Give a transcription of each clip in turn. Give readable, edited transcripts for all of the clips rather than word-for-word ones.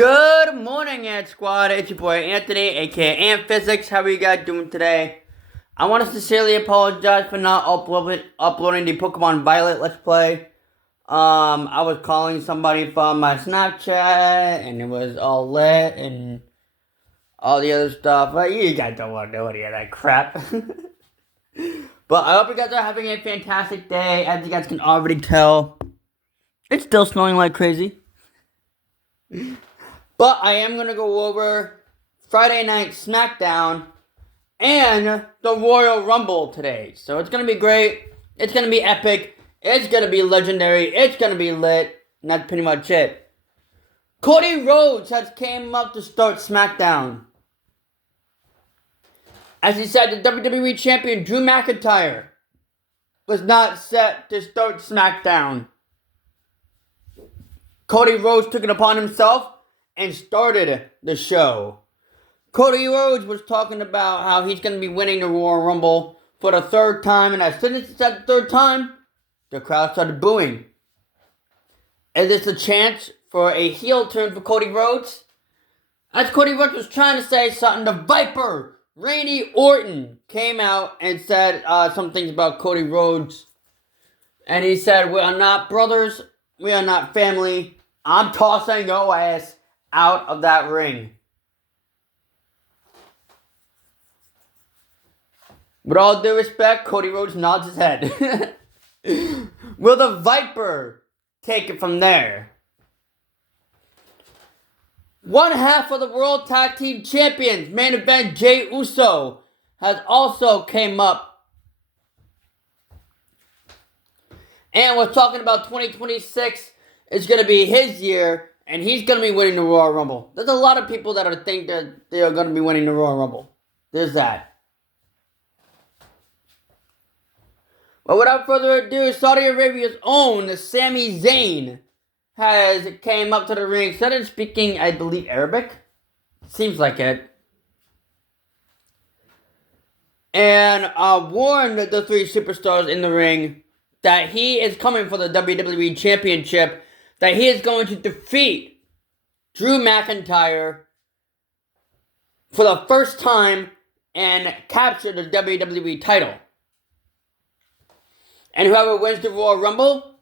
Good morning, Ant Squad. It's your boy Anthony, aka Ant Physics. How are you guys doing today? I want to sincerely apologize for not uploading the Pokemon Violet Let's Play. I was calling somebody from my Snapchat, and it was all lit, and all the other stuff. But you guys don't want to know any of that crap. But I hope you guys are having a fantastic day. As you guys can already tell, it's still snowing like crazy. But I am going to go over Friday Night SmackDown and the Royal Rumble today. So it's going to be great. It's going to be epic. It's going to be legendary. It's going to be lit. And that's pretty much it. Cody Rhodes has came up to start SmackDown. As he said, the WWE Champion Drew McIntyre was not set to start SmackDown. Cody Rhodes took it upon himself and started the show. Cody Rhodes was talking about how he's going to be winning the Royal Rumble for the third time, and as soon as he said the third time, the crowd started booing. Is this a chance for a heel turn for Cody Rhodes? As Cody Rhodes was trying to say something, the Viper, Randy Orton, came out and said some things about Cody Rhodes. And he said, "We are not brothers, we are not family. I'm tossing your ass out of that ring." With all due respect, Cody Rhodes nods his head. Will the Viper take it from there? One half of the World Tag Team Champions, main event Jey Uso, has also came up. And we're talking about 2026 is going to be his year, and he's going to be winning the Royal Rumble. There's a lot of people that think that they are going to be winning the Royal Rumble. There's that. But without further ado, Saudi Arabia's own Sami Zayn has came up to the ring, started speaking, I believe, Arabic. Seems like it. And warned the three superstars in the ring that he is coming for the WWE Championship, that he is going to defeat Drew McIntyre for the first time and capture the WWE title. And whoever wins the Royal Rumble,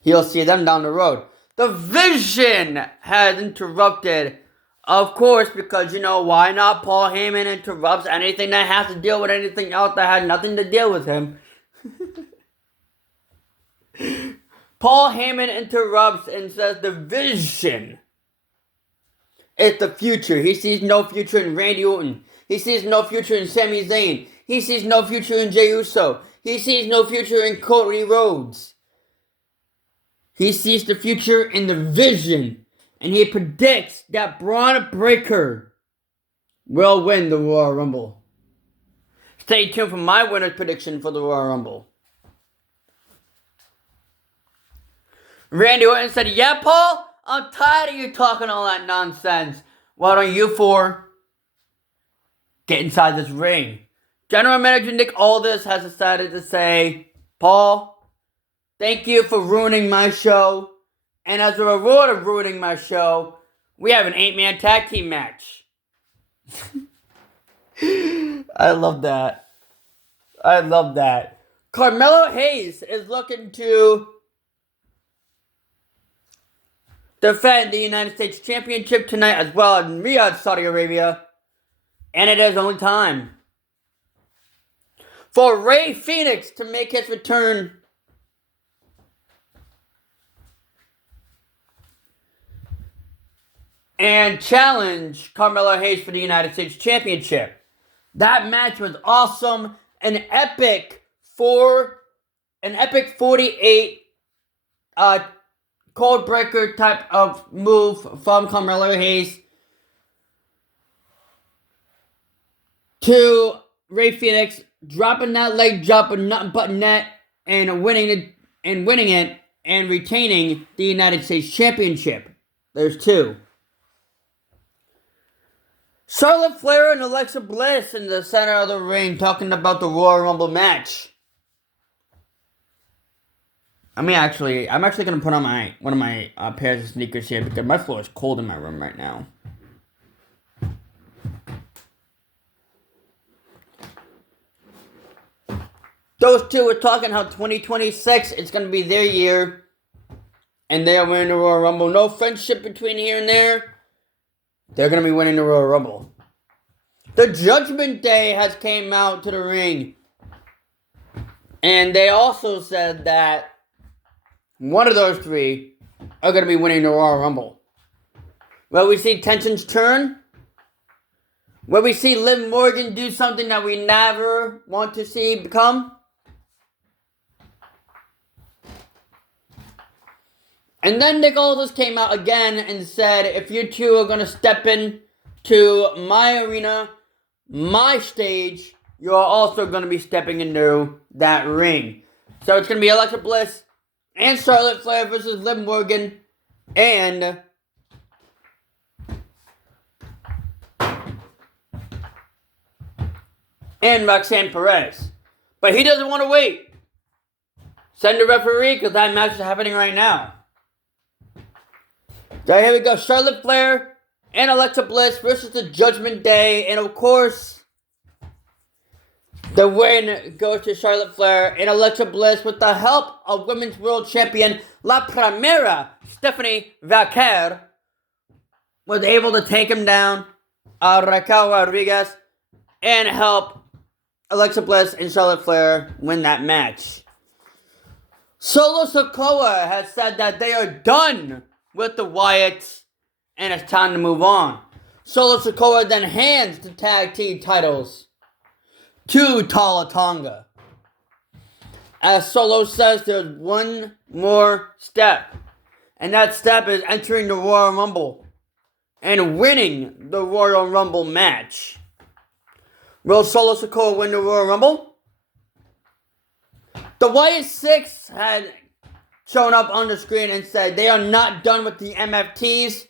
he'll see them down the road. The Vision has interrupted, of course, because, why not? Paul Heyman interrupts anything that has to deal with anything else that had nothing to deal with him. Paul Heyman interrupts and says the Vision is the future. He sees no future in Randy Orton. He sees no future in Sami Zayn. He sees no future in Jey Uso. He sees no future in Cody Rhodes. He sees the future in the Vision. And he predicts that Braun Breaker will win the Royal Rumble. Stay tuned for my winner's prediction for the Royal Rumble. Randy Orton said, "Yeah, Paul, I'm tired of you talking all that nonsense. Why don't you four get inside this ring?" General Manager Nick Aldis has decided to say, "Paul, thank you for ruining my show. And as a reward of ruining my show, we have an 8-man tag team match." I love that. I love that. Carmelo Hayes is looking to defend the United States Championship tonight as well in Riyadh, Saudi Arabia. And it is only time for Rey Fenix to make his return and challenge Carmelo Hayes for the United States Championship. That match was awesome. An epic 48 cold breaker type of move from Carmelo Hayes to Rey Fenix, dropping that leg drop of nothing but net and winning it and retaining the United States Championship. There's two. Charlotte Flair and Alexa Bliss in the center of the ring talking about the Royal Rumble match. I'm actually gonna put on one of my pairs of sneakers here because my floor is cold in my room right now. Those two were talking how 2026 is gonna be their year, and they are winning the Royal Rumble. No friendship between here and there. They're gonna be winning the Royal Rumble. The Judgment Day has came out to the ring, and they also said that one of those three are going to be winning the Royal Rumble. Will we see tensions turn? Will we see Liv Morgan do something that we never want to see become? And then Nick Aldis came out again and said, if you two are going to step in to my arena, my stage, you're also going to be stepping into that ring. So it's going to be Alexa Bliss and Charlotte Flair versus Liv Morgan and Roxanne Perez. But he doesn't want to wait. Send a referee because that match is happening right now. So here we go. Charlotte Flair and Alexa Bliss versus the Judgment Day. And of course, the win goes to Charlotte Flair and Alexa Bliss with the help of Women's World Champion La Primera, Stephanie Vaquer, was able to take him down, Raquel Rodriguez, and help Alexa Bliss and Charlotte Flair win that match. Solo Sikoa has said that they are done with the Wyatts and it's time to move on. Solo Sikoa then hands the tag team titles to Tala Tonga. As Solo says, there's one more step. And that step is entering the Royal Rumble and winning the Royal Rumble match. Will Solo Sikoa win the Royal Rumble? The Wyatt Six had shown up on the screen and said they are not done with the MFTs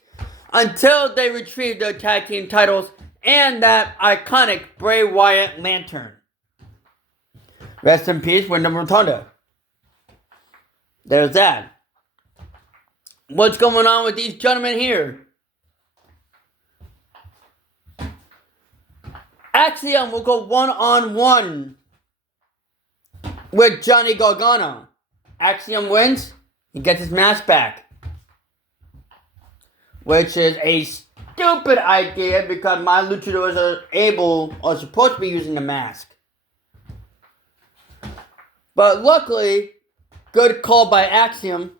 until they retrieve their tag team titles and that iconic Bray Wyatt lantern. Rest in peace, Wyndham Rotunda. There's that. What's going on with these gentlemen here? Axiom will go one-on-one with Johnny Gargano. Axiom wins, he gets his mask back. Which is a stupid idea because my luchadors are supposed to be using the mask. But luckily, good call by Axiom.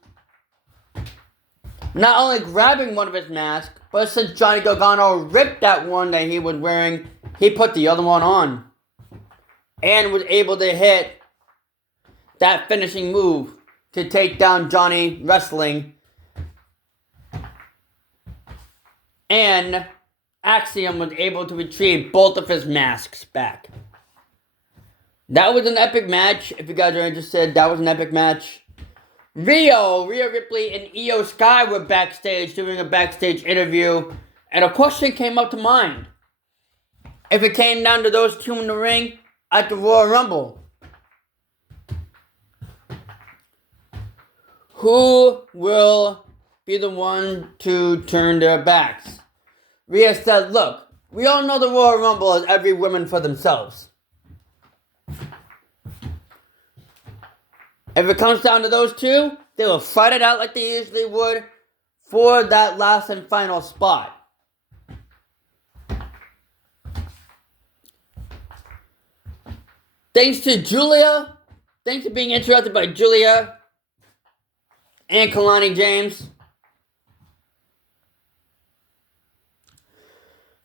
Not only grabbing one of his masks, but since Johnny Gargano ripped that one that he was wearing, he put the other one on. And was able to hit that finishing move to take down Johnny Wrestling. And Axiom was able to retrieve both of his masks back. That was an epic match. If you guys are interested, that was an epic match. Rhea Ripley, and Io Sky were backstage doing a backstage interview. And a question came up to mind. If it came down to those two in the ring at the Royal Rumble, who will be the one to turn their backs? Rhea said, look, we all know the Royal Rumble is every woman for themselves. If it comes down to those two, they will fight it out like they usually would for that last and final spot. Thanks to Julia. Thanks for being interrupted by Julia and Kalani James.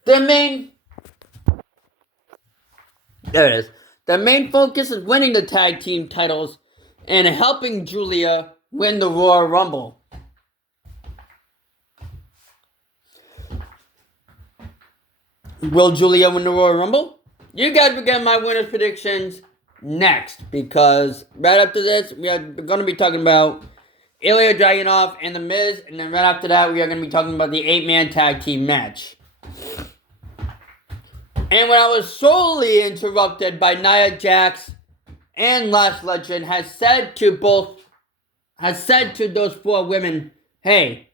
There it is. The main focus is winning the tag team titles and helping Julia win the Royal Rumble. Will Julia win the Royal Rumble? You guys will get my winners predictions next, because right after this, we are going to be talking about Ilya Dragunov and The Miz, and then right after that, we are going to be talking about the 8-man tag team match. And when I was sorely interrupted by Nia Jax and Last Legend, has said to both has said to those 4 women, hey,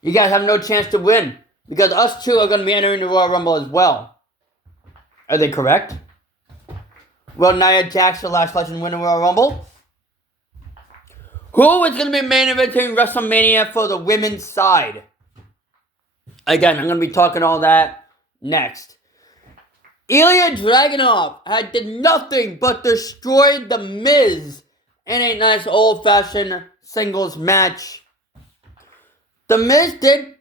you guys have no chance to win because us 2 are going to be entering the Royal Rumble as well. Are they correct? Will Nia Jax, the last legend, win the Royal Rumble? Who is going to be main eventing WrestleMania for the women's side? Again, I'm going to be talking all that next. Ilya Dragunov did nothing but destroyed The Miz in a nice old-fashioned singles match. The Miz did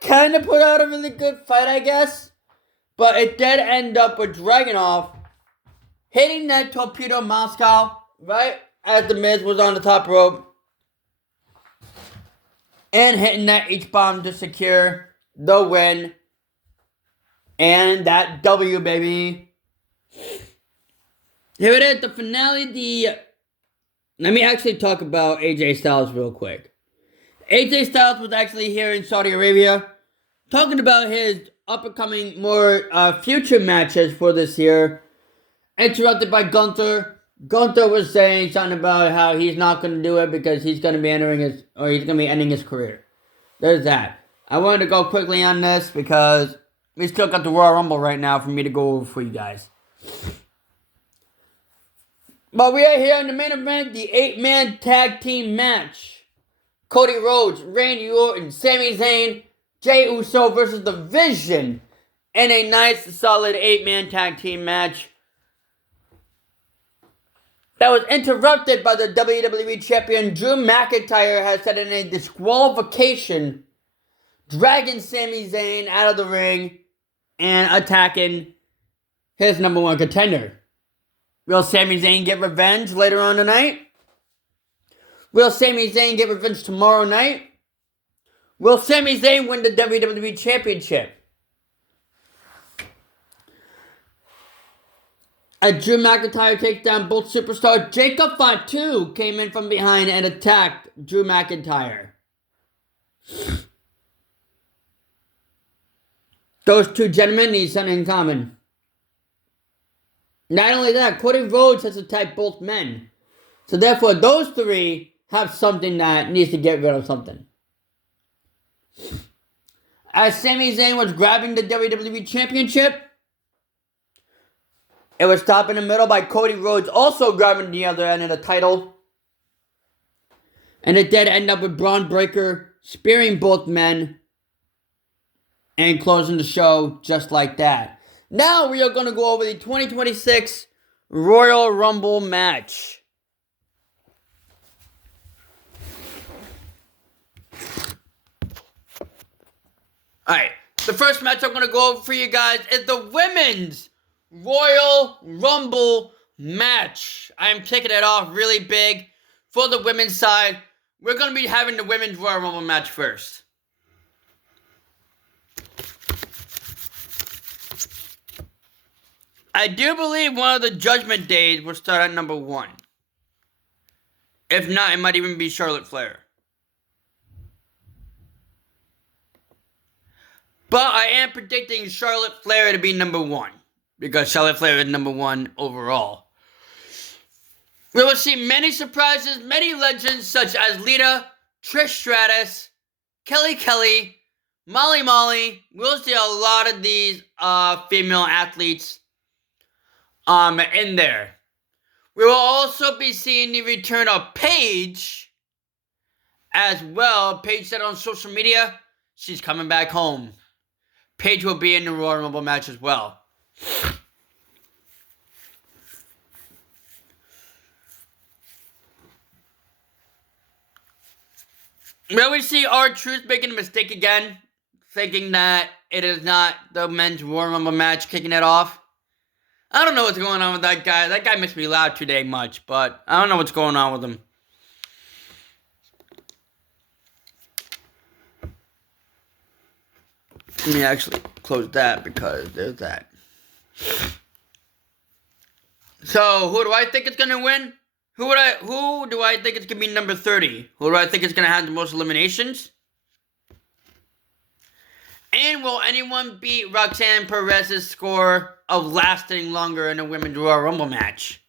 kind of put out a really good fight, I guess. But it did end up with Dragunov hitting that Torpedo Moscow right as The Miz was on the top rope. And hitting that H-bomb to secure the win. And that W, baby. Here it is, the finale. Let me actually talk about AJ Styles real quick. AJ Styles was actually here in Saudi Arabia talking about his up-and-coming more future matches for this year. Interrupted by Gunther. Gunther was saying something about how he's not going to do it because he's going to be he's going to be ending his career. There's that. I wanted to go quickly on this because we still got the Royal Rumble right now for me to go over for you guys. But we are here in the main event, the 8-man tag team match. Cody Rhodes, Randy Orton, Sami Zayn, Jey Uso versus The Vision in a nice, solid 8-man tag team match that was interrupted by the WWE Champion Drew McIntyre has said in a disqualification, dragging Sami Zayn out of the ring and attacking his number 1 contender. Will Sami Zayn get revenge later on tonight? Will Sami Zayn get revenge tomorrow night? Will Sami Zayn win the WWE Championship? As Drew McIntyre takes down both superstars, Jacob Fatu came in from behind and attacked Drew McIntyre. Those 2 gentlemen need something in common. Not only that, Cody Rhodes has attacked both men. So therefore, those 3 have something that needs to get rid of something. As Sami Zayn was grabbing the WWE Championship, it was stopped in the middle by Cody Rhodes also grabbing the other end of the title. And it did end up with Braun Breaker spearing both men and closing the show just like that. Now we are going to go over the 2026 Royal Rumble match. Alright, the first match I'm going to go over for you guys is the Women's Royal Rumble match. I am kicking it off really big for the women's side. We're going to be having the Women's Royal Rumble match first. I do believe one of the Judgment Days will start at number 1. If not, it might even be Charlotte Flair. But I am predicting Charlotte Flair to be number 1. Because Charlotte Flair is number 1 overall. We will see many surprises, many legends such as Lita, Trish Stratus, Kelly, Molly. We'll see a lot of these female athletes in there. We will also be seeing the return of Paige as well. Paige said on social media she's coming back home. Paige will be in the Royal Rumble match as well. Will we see R-Truth making a mistake again? Thinking that it is not the men's Royal Rumble match, kicking it off? I don't know what's going on with that guy. That guy makes me laugh today much, but I don't know what's going on with him. Let me actually close that because there's that. So, who do I think is going to win? Who do I think is going to be number 30? Who do I think is going to have the most eliminations? And will anyone beat Roxanne Perez's score of lasting longer in a Women's Royal Rumble match?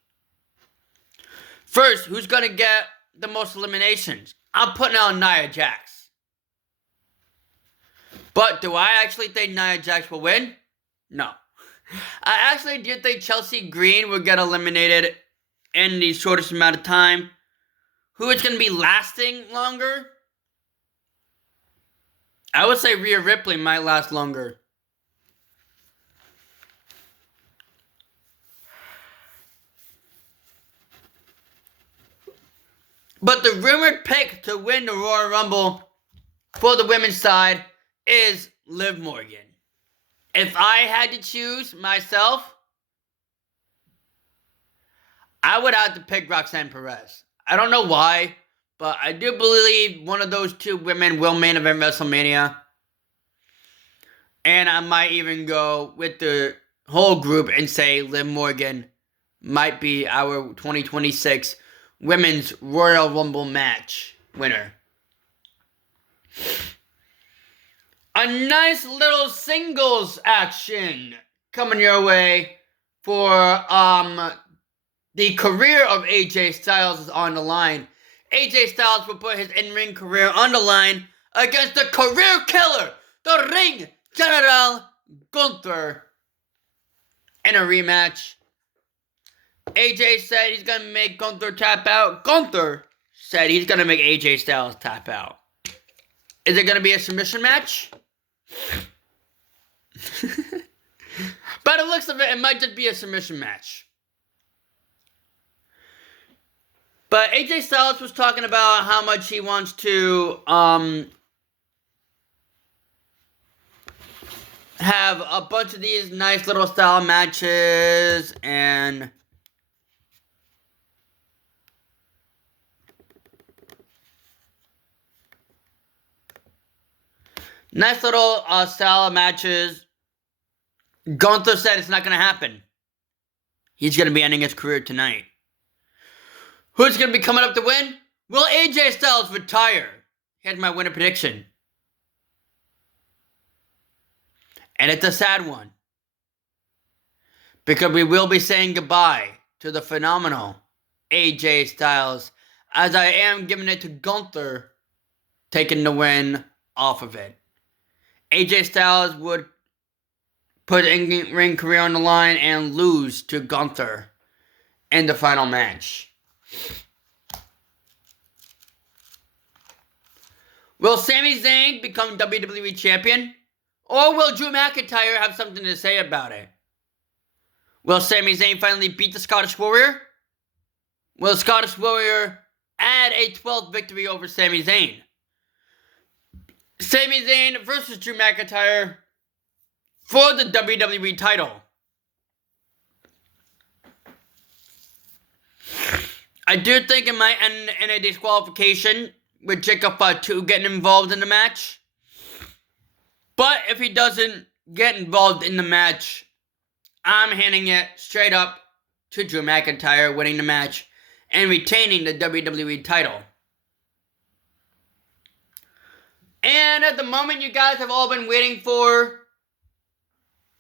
First, who's going to get the most eliminations. I'm putting out Nia Jax. But do I actually think Nia Jax will win? No. I actually do think Chelsea Green will get eliminated in the shortest amount of time. Who is going to be lasting longer? I would say Rhea Ripley might last longer. But the rumored pick to win the Royal Rumble for the women's side is Liv Morgan. If I had to choose myself, I would have to pick Roxanne Perez. I don't know why, but I do believe one of those two women will main event WrestleMania. And I might even go with the whole group and say Liv Morgan might be our 2026 Women's Royal Rumble match winner. A nice little singles action coming your way for the career of AJ Styles is on the line. AJ Styles will put his in-ring career on the line against the career killer, the Ring General Gunther, in a rematch. AJ said he's going to make Gunther tap out. Gunther said he's going to make AJ Styles tap out. Is it going to be a submission match? By the looks of it, it might just be a submission match. But AJ Styles was talking about how much he wants to have a bunch of these nice little style matches and nice little style matches. Gunther said it's not going to happen. He's going to be ending his career tonight. Who's going to be coming up to win? Will AJ Styles retire? Here's my winner prediction. And it's a sad one. Because we will be saying goodbye to the phenomenal AJ Styles, as I am giving it to Gunther, taking the win off of it. AJ Styles would put in-ring career on the line and lose to Gunther in the final match. Will Sami Zayn become WWE Champion? Or will Drew McIntyre have something to say about it? Will Sami Zayn finally beat the Scottish Warrior? Will Scottish Warrior add a 12th victory over Sami Zayn? Sami Zayn versus Drew McIntyre for the WWE title. I do think it might end in a disqualification with Jacob Fatu getting involved in the match. But if he doesn't get involved in the match, I'm handing it straight up to Drew McIntyre winning the match and retaining the WWE title. And at the moment, you guys have all been waiting for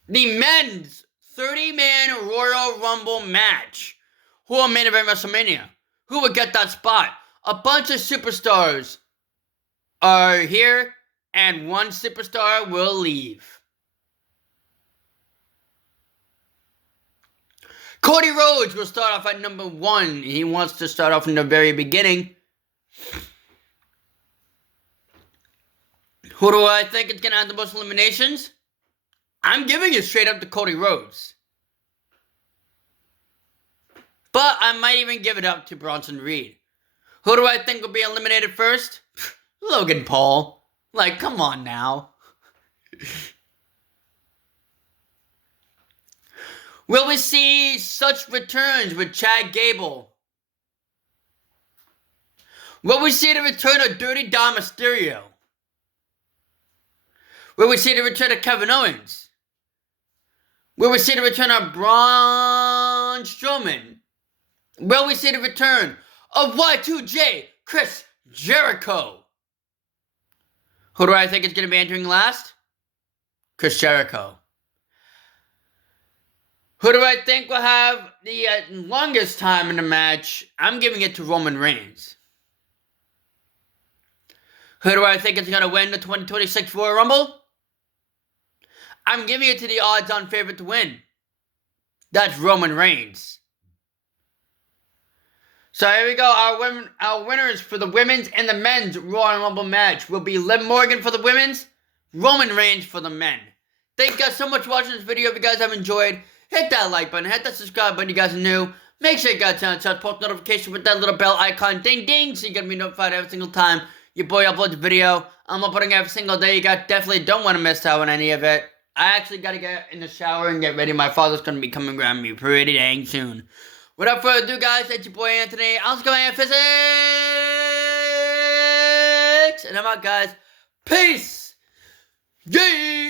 the men's 30-man Royal Rumble match. Who will main event WrestleMania? Who will get that spot? A bunch of superstars are here, and one superstar will leave. Cody Rhodes will start off at number 1. He wants to start off from the very beginning. Who do I think is going to have the most eliminations? I'm giving it straight up to Cody Rhodes. But I might even give it up to Bronson Reed. Who do I think will be eliminated first? Logan Paul. Like, come on now. Will we see such returns with Chad Gable? Will we see the return of Dirty Dom Mysterio? Will we see the return of Kevin Owens? Will we see the return of Braun Strowman? Will we see the return of Y2J, Chris Jericho? Who do I think is going to be entering last? Chris Jericho. Who do I think will have the longest time in the match? I'm giving it to Roman Reigns. Who do I think is going to win the 2026 Royal Rumble? I'm giving it to the odds-on favorite to win. That's Roman Reigns. So here we go. Our winners for the women's and the men's Royal Rumble match will be Liv Morgan for the women's, Roman Reigns for the men. Thank you guys so much for watching this video. If you guys have enjoyed, hit that like button, hit that subscribe button if you guys are new. Make sure you guys turn on post notification with that little bell icon, ding ding, so you get me notified every single time your boy uploads a video. I'm uploading every single day. You guys definitely don't want to miss out on any of it. I actually got to get in the shower and get ready. My father's going to be coming around me pretty dang soon. Without further ado, guys, it's your boy Anthony. I'll just go and physics. And I'm out, guys. Peace. Yeah.